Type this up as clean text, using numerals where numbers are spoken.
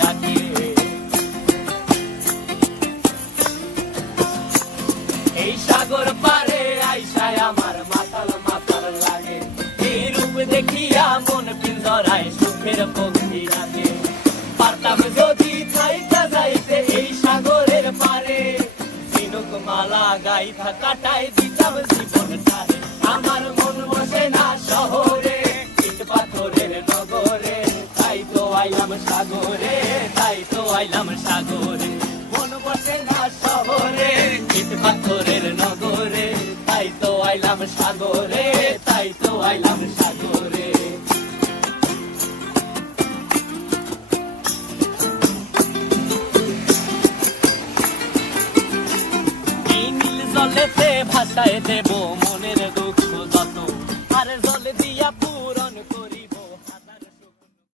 ডাকে। এই সাগর পারে আইসায় আমার মাতাল মাতাল লাগে, এই রূপ দেখিয়া মন পিঞ্জরায় সুখের পক্ষী ডাকে। পারতাম যদি থাইকা যাইতে এই সাগরের পারে, ঝিনুক মালা গাইথা কাটায় দিতাম জীবনটারে। আমার মন বসে না শহরে, ইট পাথরের নগরে, তাই তো আইলাম সাগরে, তাই তো আইলাম সাগরে। মন বসে না শহরে, ইট পাথরের নগরে, তাই তো আইলাম সাগরে, তাই তো আইলাম সাগরে। জলেতে ভাসায় দেব মনের দুঃখ যত, আর জল দিয়া পূরণ করি।